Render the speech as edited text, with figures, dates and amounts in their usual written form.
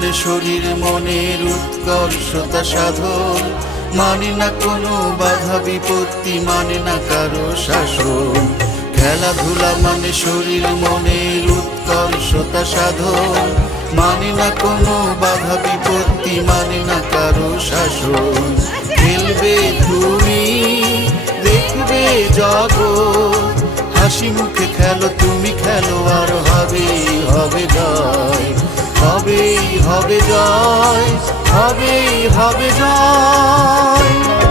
মানে শরীর মনের উৎকর্ষতা সাধন, মানে না কোনো বাধা বিপত্তি, মানে না কারো শাসন। খেলাধুলা মানে শরীর মনের উৎকর্ষতা সাধন, মানে না কোনো বাধা বিপত্তি, মানে না কারো শাসন। খেলবে তুমি, দেখবে জগৎ, হাসি মুখে খেলো তুমি, খেলো আর হবেই হবে জয়, হবেই হবে জয়, হবেই হবে জয়।